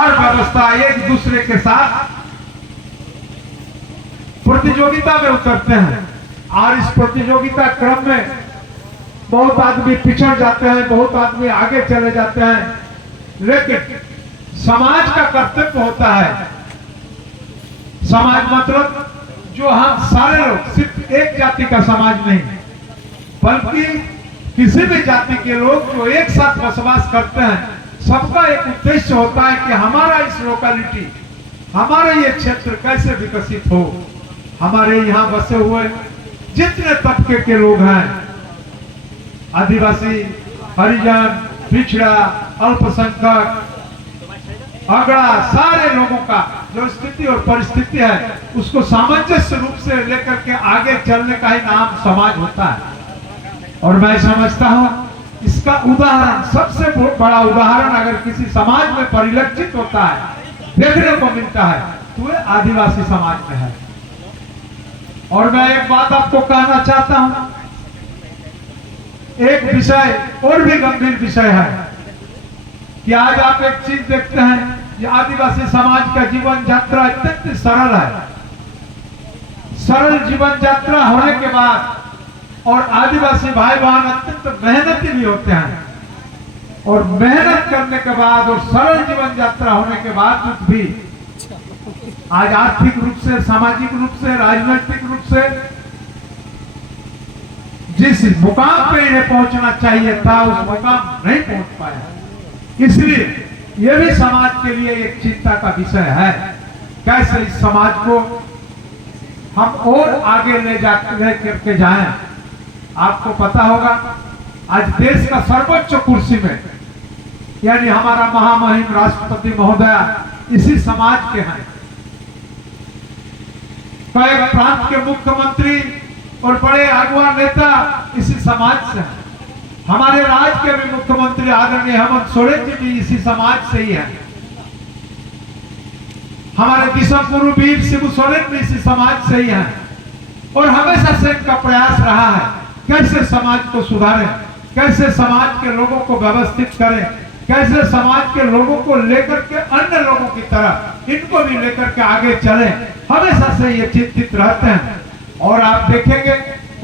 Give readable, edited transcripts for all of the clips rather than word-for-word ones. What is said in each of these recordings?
हर व्यवस्था एक दूसरे के साथ प्रतियोगिता में उतरते हैं और इस प्रतियोगिता क्रम में बहुत आदमी पिछड़ जाते हैं, बहुत आदमी आगे चले जाते हैं, लेकिन समाज का कर्तव्य होता है। समाज मतलब जो हम सारे लोग, सिर्फ एक जाति का समाज नहीं, बल्कि किसी भी जाति के लोग जो एक साथ बसवास करते हैं, सबका एक उद्देश्य होता है कि हमारा इस लोकेलिटी, हमारा ये क्षेत्र कैसे विकसित हो। हमारे यहाँ बसे हुए जितने तबके के लोग हैं, आदिवासी, हरिजन, पिछड़ा, अल्पसंख्यक, अगड़ा, सारे लोगों का जो स्थिति और परिस्थिति है, उसको सामंजस्य रूप से लेकर के आगे चलने का ही नाम समाज होता है। और मैं समझता हूं इसका उदाहरण, सबसे बड़ा उदाहरण अगर किसी समाज में परिलक्षित होता है, देखने को मिलता है, तो वह आदिवासी समाज में है। और मैं एक बात आपको कहना चाहता हूं, एक विषय और भी गंभीर विषय है कि आज आप एक चीज देखते हैं, ये आदिवासी समाज का जीवन यात्रा अत्यंत सरल है। सरल जीवन यात्रा होने के बाद और आदिवासी भाई बहन अत्यंत मेहनती भी होते हैं, और मेहनत करने के बाद और सरल जीवन यात्रा होने के बाद भी आज आर्थिक रूप से, सामाजिक रूप से, राजनीतिक रूप से जिस मुकाम पे इन्हें पहुंचना चाहिए था, उस मुकाम नहीं पहुंच पाया। इसलिए यह भी समाज के लिए एक चिंता का विषय है, कैसे इस समाज को हम और आगे ले करके जाएं। आपको पता होगा आज देश का सर्वोच्च कुर्सी में, यानी हमारा महामहिम राष्ट्रपति महोदय इसी समाज के हैं। कई प्रांत के मुख्यमंत्री और बड़े अगुआ नेता इसी समाज से हैं। हमारे राज्य के भी मुख्यमंत्री आदरणीय हेमंत सोरेन जी भी इसी समाज से ही हैं। हमारे दिशा गुरु वीर शिबू सोरेन भी इसी समाज से ही हैं। और हमेशा से इनका प्रयास रहा है कैसे समाज को सुधारें, कैसे समाज के लोगों को व्यवस्थित करें, कैसे समाज के लोगों को लेकर के अन्य लोगों की तरह इनको भी लेकर के आगे चलें। हमेशा से ये चिंतित रहते हैं। और आप देखेंगे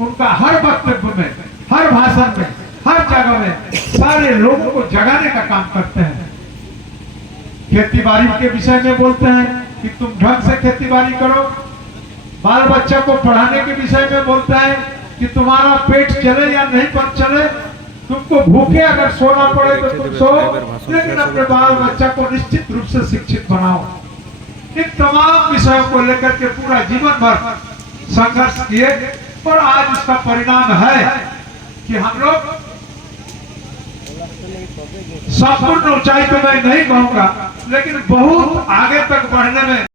उनका हर वक्तव्य में, हर भाषण में, हर जगह में सारे लोगों को जगाने का काम करते हैं। खेती बाड़ी के विषय में बोलते हैं कि तुम ढंग से खेती बाड़ी करो। बाल बच्चा को पढ़ाने के विषय में बोलता है कि तुम्हारा पेट चले या नहीं पर चले, तुमको भूखे अगर सोना पड़े तो तुम सो, लेकिन अपने बाल बच्चा को निश्चित रूप से शिक्षित बनाओ। इन तमाम विषयों को लेकर के पूरा जीवन भर संघर्ष किए, और आज उसका परिणाम है कि हम लोग संपूर्ण ऊंचाई पे मैं नहीं कहूंगा, लेकिन बहुत आगे तक बढ़ने में